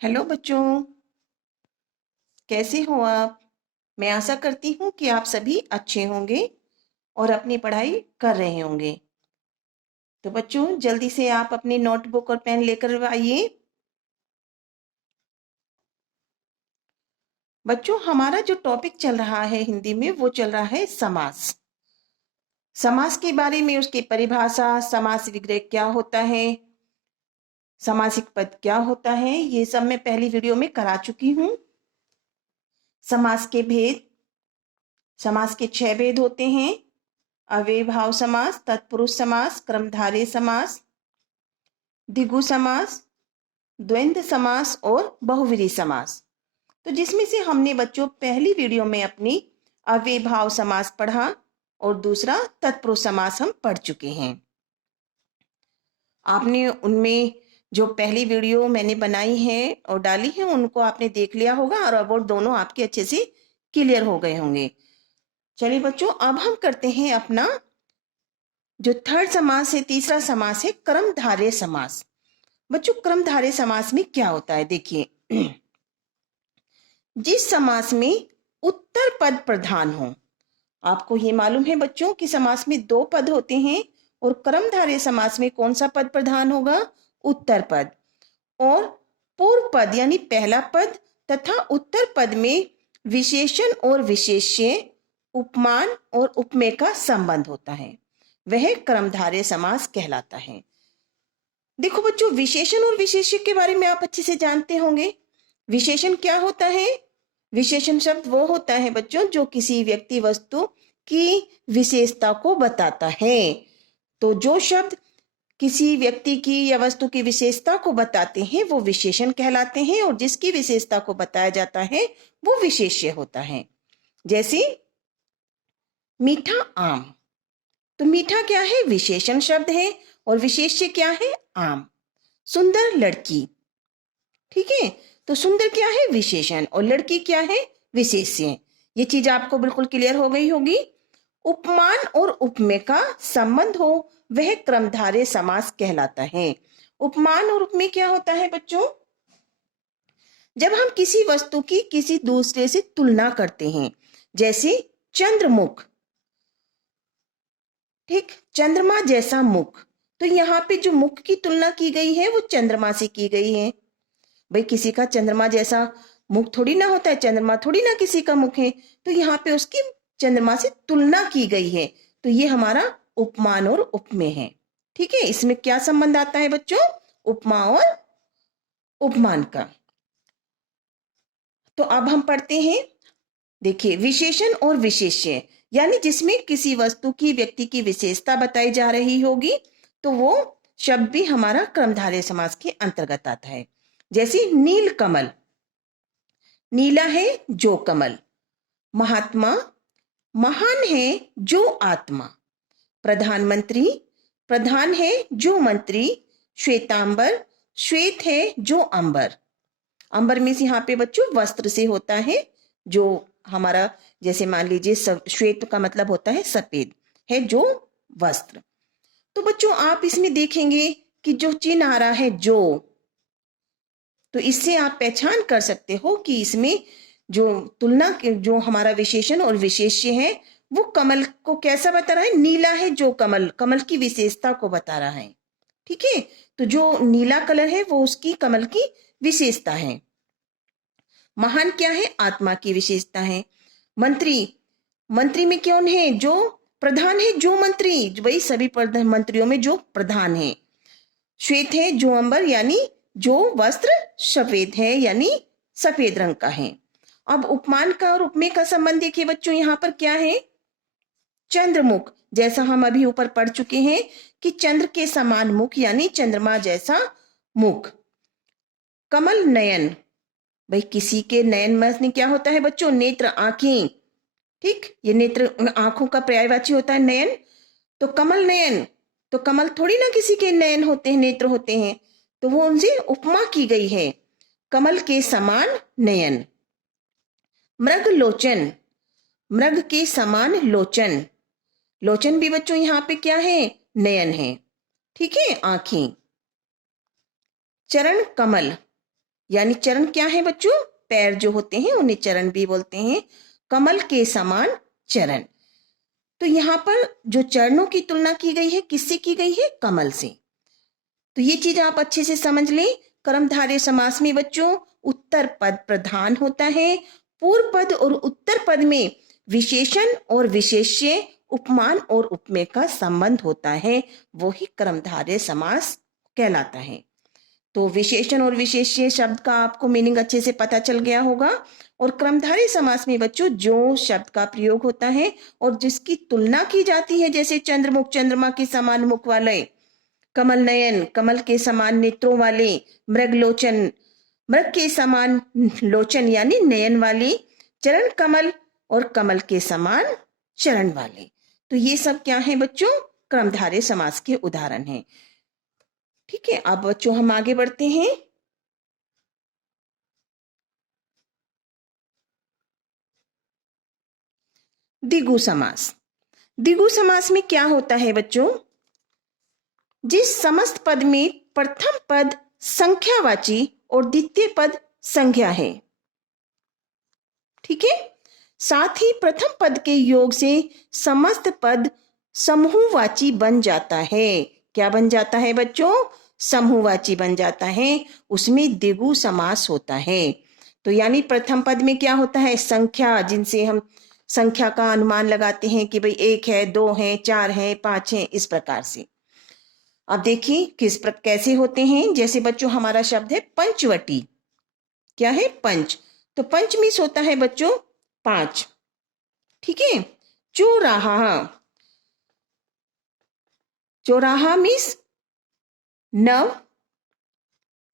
Hello बच्चों, कैसे हो आप। मैं आशा करती हूँ कि आप सभी अच्छे होंगे और अपनी पढ़ाई कर रहे होंगे। तो बच्चों, जल्दी से आप अपनी नोटबुक और पेन लेकर आइए। बच्चों, हमारा जो टॉपिक चल रहा है हिंदी में, वो चल रहा है समास। समास के बारे में, उसकी परिभाषा, समास विग्रह क्या होता है, सामासिक पद क्या होता है, ये सब मैं पहली वीडियो में करा चुकी हूँ। समास के भेद, समास के 6 भेद होते हैं। अव्ययभाव समास, तत्पुरुष समास, कर्मधारय समास, द्विगु समास, द्वंद्व समास और बहुव्रीहि समास। तो जिसमें से हमने बच्चों पहली वीडियो में अपनी अव्ययभाव समास पढ़ा और दूसरा तत्पुरुष समास हम पढ़ चुके हैं। आपने उनमें जो पहली वीडियो मैंने बनाई है और डाली है, उनको आपने देख लिया होगा और अब वो दोनों आपके अच्छे से क्लियर हो गए होंगे। चलिए बच्चों, अब हम करते हैं अपना जो थर्ड समास है, तीसरा समास है कर्मधारय समास। बच्चों, कर्मधारय समास में क्या होता है, देखिए। जिस समास में उत्तर पद प्रधान हो, आपको ये मालूम है बच्चों कि समास में 2 पद होते हैं और कर्मधारय समास में कौन सा पद प्रधान होगा, उत्तर पद। और पूर्व पद यानी पहला पद तथा उत्तर पद में विशेषण और विशेष्य, उपमान और उपमेय का संबंध होता है, वह कर्मधारय समास कहलाता है। देखो बच्चों, विशेषण और विशेष्य के बारे में आप अच्छे से जानते होंगे। विशेषण क्या होता है? विशेषण शब्द वो होता है बच्चों जो किसी व्यक्ति वस्तु की विशेषता को बताता है। तो जो शब्द किसी व्यक्ति की या वस्तु की विशेषता को बताते हैं वो विशेषण कहलाते हैं, और जिसकी विशेषता को बताया जाता है वो विशेष्य होता है। जैसे मीठा आम, तो मीठा क्या है, विशेषण शब्द है, और विशेष्य क्या है, आम। सुंदर लड़की, ठीक है, तो सुंदर क्या है, विशेषण, और लड़की क्या है, विशेष्य। ये चीज आपको बिल्कुल क्लियर हो गई होगी। उपमान और उपमेय का संबंध हो, वह कर्मधारय समास कहलाता है। उपमान और उपमेय क्या होता है बच्चों? जब हम किसी वस्तु की किसी दूसरे से तुलना करते हैं, जैसे चंद्रमुख, ठीक, चंद्रमा जैसा मुख, तो यहाँ पे जो मुख की तुलना की गई है वो चंद्रमा से की गई है। भाई किसी का चंद्रमा जैसा मुख थोड़ी ना होता है, चंद्रमा थोड़ी ना किसी का मुख है, तो यहाँ पे उसकी चंद्रमा से तुलना की गई है, तो ये हमारा उपमान और उपमेय है। ठीक है, इसमें क्या संबंध आता है बच्चों, उपमा और उपमान का। तो अब हम पढ़ते हैं, देखिए, विशेषण और विशेष्य, यानी जिसमें किसी वस्तु की व्यक्ति की विशेषता बताई जा रही होगी, तो वो शब्द भी हमारा कर्मधारय समास के अंतर्गत आता है। जैसे नील कमल, नीला है जो कमल। महात्मा, महान है जो आत्मा। प्रधानमंत्री, प्रधान है जो मंत्री। श्वेतांबर, श्वेत है जो अंबर। अंबर में से यहाँ पे बच्चों वस्त्र से होता है, जो हमारा, जैसे मान लीजिए श्वेत का मतलब होता है सफेद, है जो वस्त्र। तो बच्चों आप इसमें देखेंगे कि जो चिन्ह आ रहा है जो, तो इससे आप पहचान कर सकते हो कि इसमें जो तुलना के जो हमारा विशेषण और विशेष्य है वो कमल को कैसा बता रहा है, नीला है जो कमल, कमल की विशेषता को बता रहा है। ठीक है, तो जो नीला कलर है वो उसकी कमल की विशेषता है। महान क्या है, आत्मा की विशेषता है। मंत्री, मंत्री में कौन है, जो प्रधान है जो मंत्री, वही सभी मंत्रियों में जो प्रधान है। श्वेत है जो अंबर, यानी जो वस्त्र सफेद है, यानी सफेद रंग का है। अब उपमान का और उपमेय का संबंध देखिए बच्चों, यहाँ पर क्या है, चंद्रमुख, जैसा हम अभी ऊपर पढ़ चुके हैं कि चंद्र के समान मुख यानी चंद्रमा जैसा मुख। कमल नयन, भाई किसी के नयन में क्या होता है बच्चों, नेत्र, आंखें। ठीक, ये नेत्र आंखों का पर्यायवाची होता है नयन। तो कमल नयन, तो कमल थोड़ी ना किसी के नयन होते हैं, नेत्र होते हैं, तो वो उनसे उपमा की गई है, कमल के समान नयन। मृग लोचन, मृग के समान लोचन, लोचन भी बच्चों यहाँ पे क्या है, नयन है। ठीक है, आंखें। चरण कमल, यानी चरण क्या है बच्चों? पैर जो होते हैं उन्हें चरण भी बोलते हैं। कमल के समान चरण। तो यहाँ पर जो चरणों की तुलना की गई है किससे की गई है? कमल से। तो ये चीज आप अच्छे से समझ लें। कर्मधारय समास में बच्चों उत्तर पद प्रधान होता है। पूर्व पद और उत्तर पद में विशेषण और विशेष्य, उपमान और उपमेय का संबंध होता है, वो ही कर्मधारय समास कहलाता है। तो विशेषण और विशेष्य शब्द का आपको मीनिंग अच्छे से पता चल गया होगा। और कर्मधारय समास में बच्चों जो शब्द का प्रयोग होता है और जिसकी तुलना की जाती है, जैसे चंद्रमुख चंद्रमा के समान मुख वाले, कमल नयन कमल के समान नेत्रों वाले, मृगलोचन मृग के समान लोचन यानी नयन वाले, चरण कमल और कमल के समान चरण वाले। तो ये सब क्या है बच्चों? कर्मधारय समास के उदाहरण हैं। ठीक है, अब बच्चों हम आगे बढ़ते हैं। द्विगु समास। द्विगु समास में क्या होता है बच्चों? जिस समस्त पद में प्रथम पद संख्यावाची और द्वितीय पद संज्ञा है। ठीक है, साथ ही प्रथम पद के योग से समस्त पद समूहवाची बन जाता है। क्या बन जाता है बच्चों? समूहवाची बन जाता है, उसमें द्विगु समास होता है। तो यानी प्रथम पद में क्या होता है? संख्या, जिनसे हम संख्या का अनुमान लगाते हैं कि भाई 1 है, 2 है, 4 है, 5 है, इस प्रकार से। अब देखिए कैसे होते हैं। जैसे बच्चों हमारा शब्द है पंचवटी। क्या है? पंच। तो पंच मीन्स होता है बच्चों 5। ठीक है। चौराहा, चौराहा मीन्स 9।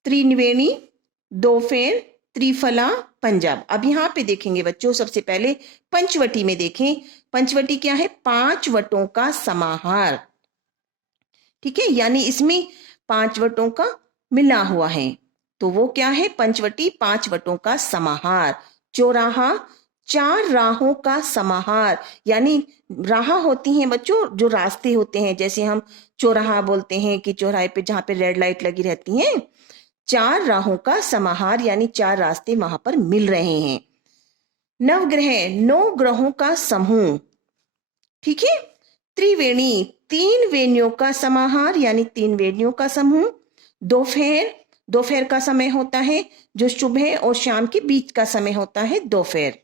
त्रिनवेणी, दोफेर, त्रिफला, पंजाब। अब यहाँ पे देखेंगे बच्चों, सबसे पहले पंचवटी में देखें। पंचवटी क्या है? 5 वटों का समाहार। ठीक है, यानी इसमें 5 वटों का मिला हुआ है, तो वो क्या है? पंचवटी, 5 वटों का समाहार। चौराहा 4 राहों का समाहार, यानी राह होती हैं बच्चों जो रास्ते होते हैं, जैसे हम चौराहा बोलते हैं कि चौराहे पे जहाँ पे रेड लाइट लगी रहती है। 4 राहों का समाहार यानी 4 रास्ते वहां पर मिल रहे हैं। नवग्रह 9 ग्रहों का समूह। ठीक है। त्रिवेणी 3 वेणियों का समाहार यानी 3 वेणियों का समूह। दोपहर, दोपहर का समय होता है जो सुबह और शाम के बीच का समय होता है, दोपहर।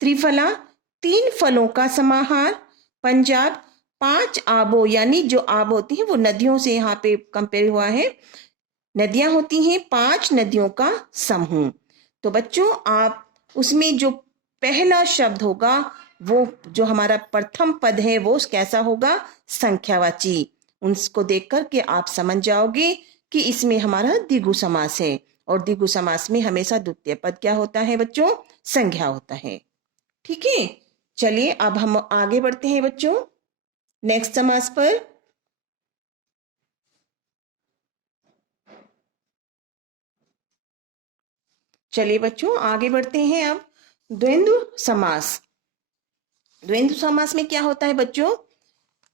त्रिफला 3 फलों का समाहार। पंजाब 5 आबों, यानी जो आब होती हैं वो नदियों से यहाँ पे कंपेयर हुआ है, नदियां होती हैं, 5 नदियों का समूह। तो बच्चों आप उसमें जो पहला शब्द होगा, वो जो हमारा प्रथम पद है वो कैसा होगा? संख्यावाची। उसको देख करके आप समझ जाओगे कि इसमें हमारा द्विगु समास है, और द्विगु समास में हमेशा द्वितीय पद क्या होता है बच्चों? संज्ञा होता है। ठीक है, चलिए अब हम आगे बढ़ते हैं बच्चों नेक्स्ट समास पर। चलिए बच्चों आगे बढ़ते हैं अब द्वंद्व समास। द्वंद्व समास में क्या होता है बच्चों?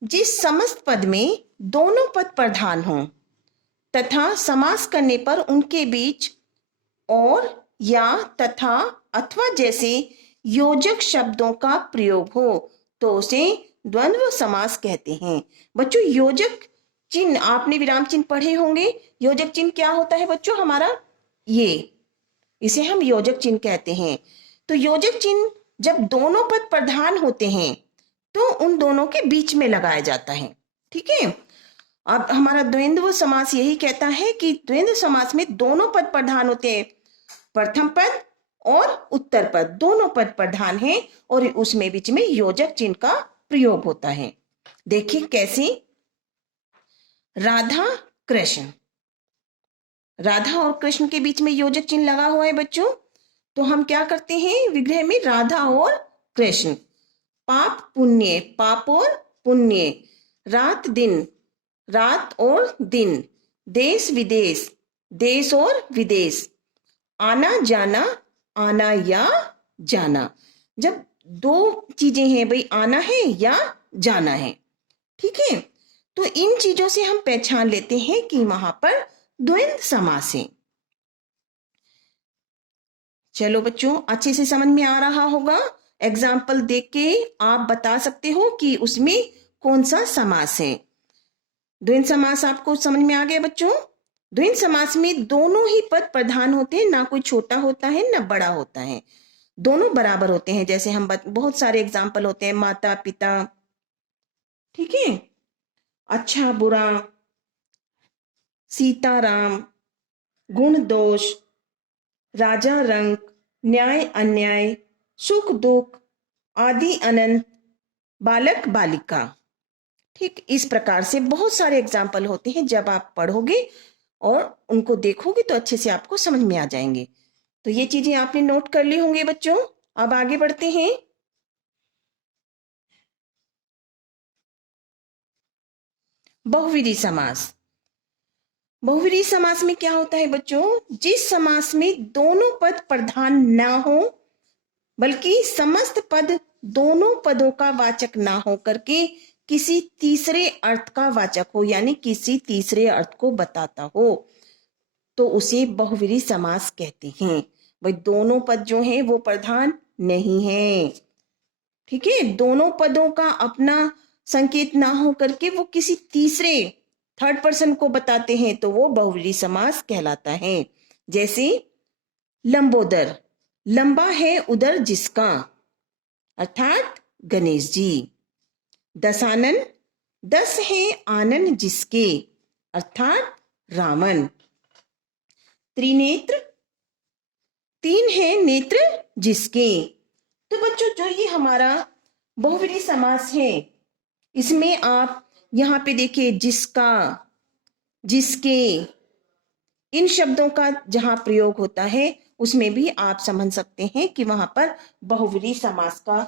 जिस समस्त पद में दोनों पद प्रधान हों तथा समास करने पर उनके बीच और, या, तथा, अथवा जैसे योजक शब्दों का प्रयोग हो तो उसे द्वंद्व समास कहते हैं। बच्चों योजक चिन्ह आपने विराम चिन्ह पढ़े होंगे। योजक चिन्ह क्या होता है बच्चों? हमारा ये, इसे हम योजक चिन्ह कहते हैं। तो योजक चिन्ह जब दोनों पद प्रधान होते हैं तो उन दोनों के बीच में लगाया जाता है। ठीक है। अब हमारा द्वंद्व समास यही कहता है कि द्वंद्व समास में दोनों पद प्रधान होते हैं, प्रथम पद और उत्तर पद दोनों पद प्रधान हैं, और उसमें बीच में योजक चिन्ह का प्रयोग होता है। देखिए कैसे। राधा कृष्ण, राधा और कृष्ण के बीच में योजक चिन्ह लगा हुआ है बच्चों, तो हम क्या करते हैं विग्रह में? राधा और कृष्ण। पाप पुण्य, पाप और पुण्य। रात दिन, रात और दिन। देश विदेश, देश और विदेश। आना जाना, आना या जाना। जब 2 चीजें हैं भाई, आना है या जाना है, ठीक है, तो इन चीजों से हम पहचान लेते हैं कि वहां पर द्वंद्व समास है। चलो बच्चों, अच्छे से समझ में आ रहा होगा। एग्जाम्पल देख के आप बता सकते हो कि उसमें कौन सा समास है। द्वंद्व समास आपको समझ में आ गया बच्चों। द्वंद्व समास में दोनों ही पद प्रधान होते हैं, ना कोई छोटा होता है ना बड़ा होता है, दोनों बराबर होते हैं। जैसे हम बहुत सारे एग्जाम्पल होते हैं, माता पिता, ठीक है, अच्छा बुरा, सीताराम, गुण दोष, राजा रंक, न्याय अन्याय, सुख दुख, आदि अनंत, बालक बालिका। ठीक इस प्रकार से बहुत सारे एग्जाम्पल होते हैं। जब आप पढ़ोगे और उनको देखोगे तो अच्छे से आपको समझ में आ जाएंगे। तो ये चीजें आपने नोट कर ली होंगे बच्चों। अब आगे बढ़ते हैं। बहुविधि समास। बहुविधि समास में क्या होता है बच्चों? जिस समास में दोनों पद प्रधान ना हो, बल्कि समस्त पद दोनों पदों का वाचक ना हो करके किसी तीसरे अर्थ का वाचक हो, यानी किसी तीसरे अर्थ को बताता हो, तो उसे बहुविधि समास कहते हैं। भाई दोनों पद जो हैं वो प्रधान नहीं है, ठीक है, दोनों पदों का अपना संकेत ना हो करके वो किसी तीसरे थर्ड पर्सन को बताते हैं, तो वो बहुविधि समास कहलाता है। जैसे लंबोदर, लंबा है उदर जिसका, अर्थात गणेश जी। दशानन, 10 है आनन जिसके, अर्थात रावण। त्रिनेत्र, 3 है नेत्र जिसके। तो बच्चों जो ये हमारा बहुविधि समास है, इसमें आप यहाँ पे देखिए जिसका, जिसके, इन शब्दों का जहां प्रयोग होता है उसमें भी आप समझ सकते हैं कि वहां पर बहुविधि समास का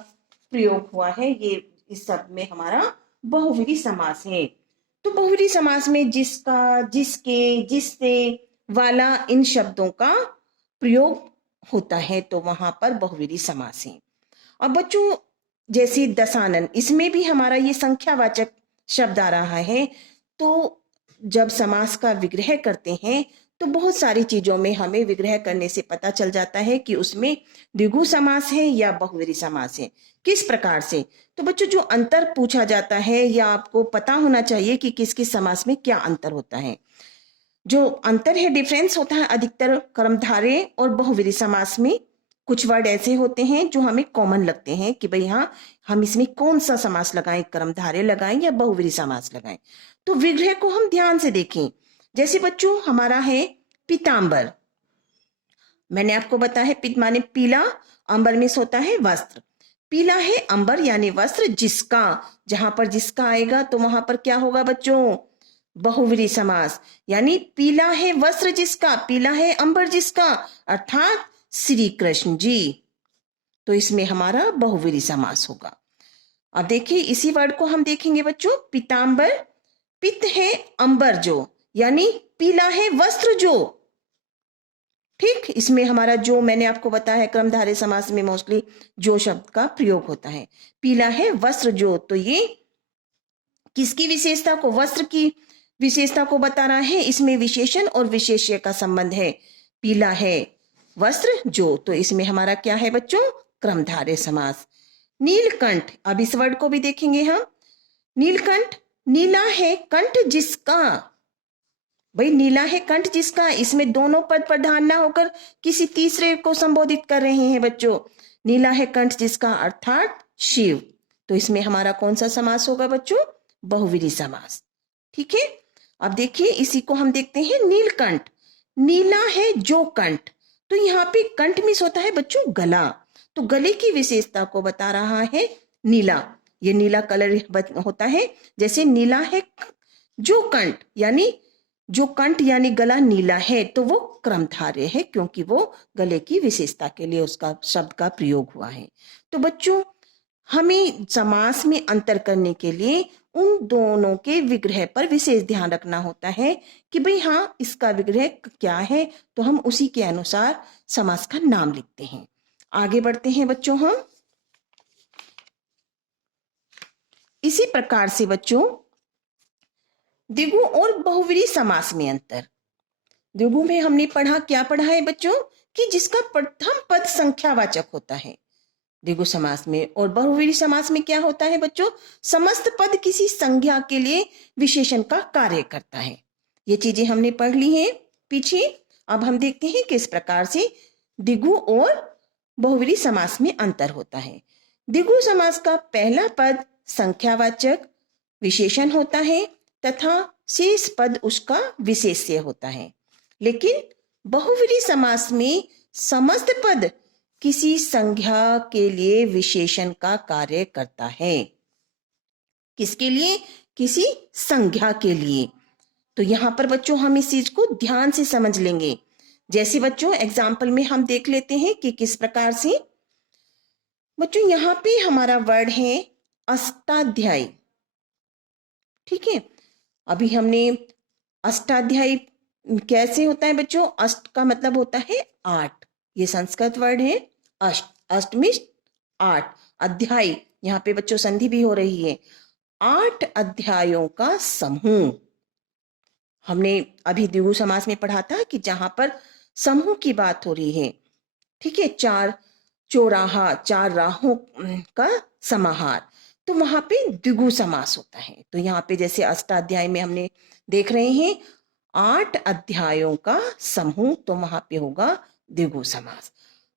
प्रयोग हुआ है। ये इस शब्द में हमारा बहुविधि समास है। तो बहुविधि समास में जिसका, जिसके, जिससे, वाला, इन शब्दों का प्रयोग होता है, तो वहां पर बहुविधि समास है। अब बच्चों जैसे दशानन, इसमें भी हमारा ये संख्यावाचक शब्द आ रहा है। तो जब समास का विग्रह करते हैं तो बहुत सारी चीजों में हमें विग्रह करने से पता चल जाता है कि उसमें द्विगु समास है या बहुविधि समास है। किस प्रकार से? तो बच्चों जो अंतर पूछा जाता है या आपको पता होना चाहिए कि किस किस समास में क्या अंतर होता है। जो अंतर है, डिफरेंस होता है अधिकतर कर्मधारय और बहुविधि समास में। कुछ वर्ड ऐसे होते हैं जो हमें कॉमन लगते हैं कि भाई हाँ, हम इसमें कौन सा समास लगाएं, कर्मधारय लगाएं या बहुविधि समास लगाएं। तो विग्रह को हम ध्यान से देखें। जैसे बच्चों हमारा है पीतांबर, मैंने आपको बताया है पित माने पीला, अंबर में होता है वस्त्र। पीला है अंबर यानी वस्त्र जिसका, जहां पर जिसका आएगा तो वहां पर क्या होगा बच्चों? बहुविधि समास। यानी पीला है वस्त्र जिसका, पीला है अंबर जिसका, अर्थात श्री कृष्ण जी। तो इसमें हमारा बहुविधि समास होगा। अब देखिए इसी वर्ड को हम देखेंगे बच्चों, पीतांबर, पित है अंबर जो, यानी पीला है वस्त्र जो। ठीक, इसमें हमारा जो मैंने आपको बताया है कर्मधारय समास में मोस्टली जो शब्द का प्रयोग होता है। पीला है वस्त्र जो, तो ये किसकी विशेषता को, वस्त्र की विशेषता को बता रहा है। इसमें विशेषण और विशेष्य का संबंध है। पीला है वस्त्र जो, तो इसमें हमारा क्या है बच्चों? कर्मधारय समास। नीलकंठ, अब इस वर्ड को भी देखेंगे हम। नीलकंठ, नीला है कंठ जिसका, भाई नीला है कंठ जिसका, इसमें दोनों पद प्रधान ना होकर किसी तीसरे को संबोधित कर रहे हैं बच्चों। नीला है कंठ जिसका अर्थात शिव। तो इसमें हमारा कौन सा समास होगा बच्चों? बहुविधि समास। ठीक है, अब देखिए इसी को हम देखते हैं नीलकंठ, नीला है जो कंठ। तो यहाँ पे कंठ मिस होता है बच्चों गला, तो गले की विशेषता को बता रहा है नीला। ये नीला कलर होता है। जैसे नीला है जो कंठ, यानी जो कंठ यानी गला नीला है, तो वो कर्मधारय है क्योंकि वो गले की विशेषता के लिए उसका शब्द का प्रयोग हुआ है। तो बच्चों हमें समास में अंतर करने के लिए उन दोनों के विग्रह पर विशेष ध्यान रखना होता है कि भाई हाँ इसका विग्रह क्या है, तो हम उसी के अनुसार समास का नाम लिखते हैं। आगे बढ़ते हैं बच्चों हम। इसी प्रकार से बच्चों द्विगु और बहुविधि समास में अंतर। द्विगु में हमने पढ़ा, क्या पढ़ा है बच्चों? कि जिसका प्रथम पद संख्यावाचक होता है द्विगु समास में। और बहुव्रीहि समास में क्या होता है बच्चों, समस्त पद किसी संज्ञा के लिए विशेषण का कार्य करता है। ये चीजें हमने पढ़ ली हैं पीछे। अब हम देखते हैं किस प्रकार से द्विगु और बहुव्रीहि समास में अंतर होता है। द्विगु समास का पहला पद संख्यावाचक विशेषण होता है तथा शेष पद उसका विशेष्य होता है। लेकिन बहुव्रीहि समास में समस्त पद किसी संज्ञा के लिए विशेषण का कार्य करता है। किसके लिए? किसी संज्ञा के लिए। तो यहां पर बच्चों हम इस चीज को ध्यान से समझ लेंगे। जैसे बच्चों एग्जाम्पल में हम देख लेते हैं कि किस प्रकार से। बच्चों यहाँ पे हमारा वर्ड है अष्टाध्यायी, ठीक है। अभी हमने अष्टाध्यायी कैसे होता है बच्चों, अष्ट का मतलब होता है 8, ये संस्कृत वर्ड है अष्ट, अष्टमिष्ट 8, अध्याय यहाँ पे बच्चों संधि भी हो रही है, 8 अध्यायों का समूह। हमने अभी द्विगु समास में पढ़ा था कि जहां पर समूह की बात हो रही है, ठीक है, 4 चौराहा, 4 राहों का समाहार, तो वहां पे द्विगु समास होता है। तो यहाँ पे जैसे अष्टाध्याय में हमने देख रहे हैं 8 अध्यायों का समूह, तो वहां पे होगा द्विगु समास।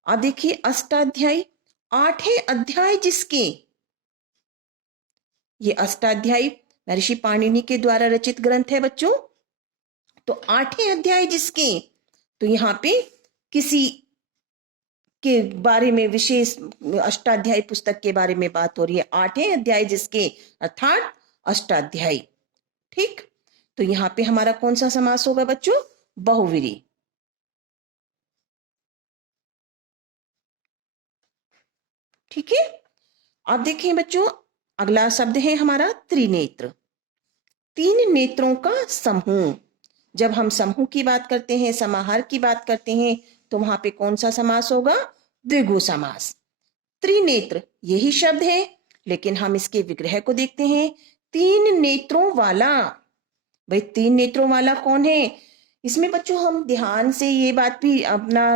अब देखिए अष्टाध्यायी, 8 अध्याय जिसके, ये अष्टाध्यायी महर्षि पाणिनि के द्वारा रचित ग्रंथ है बच्चों। तो 8 अध्याय जिसके, तो यहाँ पे किसी के बारे में विशेष अष्टाध्यायी पुस्तक के बारे में बात हो रही है, 8 अध्याय जिसके अर्थात अष्टाध्यायी, ठीक। तो यहाँ पे हमारा कौन सा समास होगा बच्चों, बहुव्रीहि, ठीक है। अब देखें बच्चों अगला शब्द है हमारा त्रिनेत्र, 3 नेत्रों का समूह। जब हम समूह की बात करते हैं, समाहार की बात करते हैं, तो वहां पे कौन सा समास होगा, द्विगु समास। त्रिनेत्र यही शब्द है, लेकिन हम इसके विग्रह को देखते हैं, 3 नेत्रों वाला। भाई 3 नेत्रों वाला कौन है, इसमें बच्चों हम ध्यान से ये बात भी अपना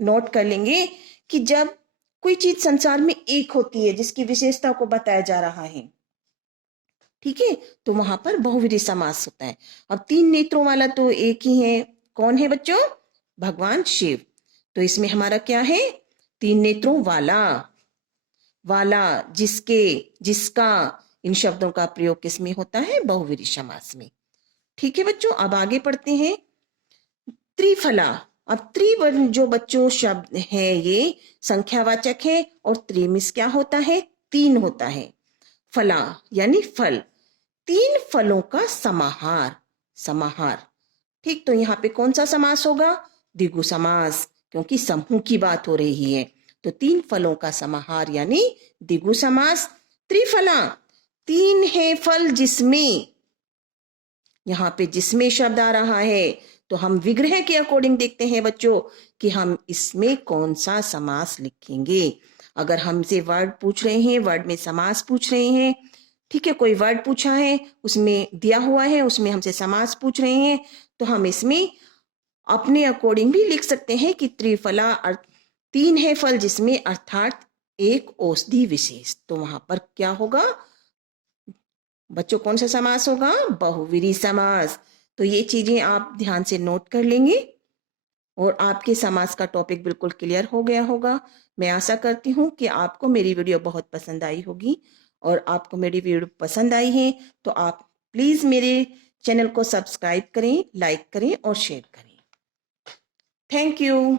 नोट कर लेंगे कि जब कोई चीज संसार में एक होती है जिसकी विशेषता को बताया जा रहा है, ठीक है, तो वहां पर बहुव्रीहि समास होता है। अब 3 नेत्रों वाला तो एक ही है, कौन है बच्चों, भगवान शिव। तो इसमें हमारा क्या है, 3 नेत्रों वाला, वाला, जिसके, जिसका, इन शब्दों का प्रयोग किसमें होता है, बहुव्रीहि समास में, ठीक है बच्चों। अब आगे पढ़ते हैं त्रिफला। अब त्रि जो बच्चों शब्द है ये संख्यावाचक है, और त्रिमिस क्या होता है, 3 होता है, फला यानी फल, 3 फलों का समाहार, समाहार, ठीक। तो यहाँ पे कौन सा समास होगा, द्विगु समास, क्योंकि समूह की बात हो रही है। तो 3 फलों का समाहार यानी द्विगु समास। त्रिफला, 3 है फल जिसमें, यहाँ पे जिसमें शब्द आ रहा है, तो हम विग्रह के अकॉर्डिंग देखते हैं बच्चों कि हम इसमें कौन सा समास लिखेंगे। अगर हमसे वर्ड पूछ रहे हैं, वर्ड में समास पूछ रहे हैं, ठीक है, कोई वर्ड पूछा है उसमें दिया हुआ है, उसमें हमसे समास पूछ रहे हैं, तो हम इसमें अपने अकॉर्डिंग भी लिख सकते हैं कि त्रिफला 3 है फल जिसमें, अर्थात एक औषधि विशेष। तो वहां पर क्या होगा बच्चों, कौन सा समास होगा, बहुव्रीहि समास। तो ये चीजें आप ध्यान से नोट कर लेंगे और आपके समास का टॉपिक बिल्कुल क्लियर हो गया होगा। मैं आशा करती हूँ कि आपको मेरी वीडियो बहुत पसंद आई होगी, और आपको मेरी वीडियो पसंद आई है तो आप प्लीज मेरे चैनल को सब्सक्राइब करें, लाइक करें और शेयर करें। Thank you.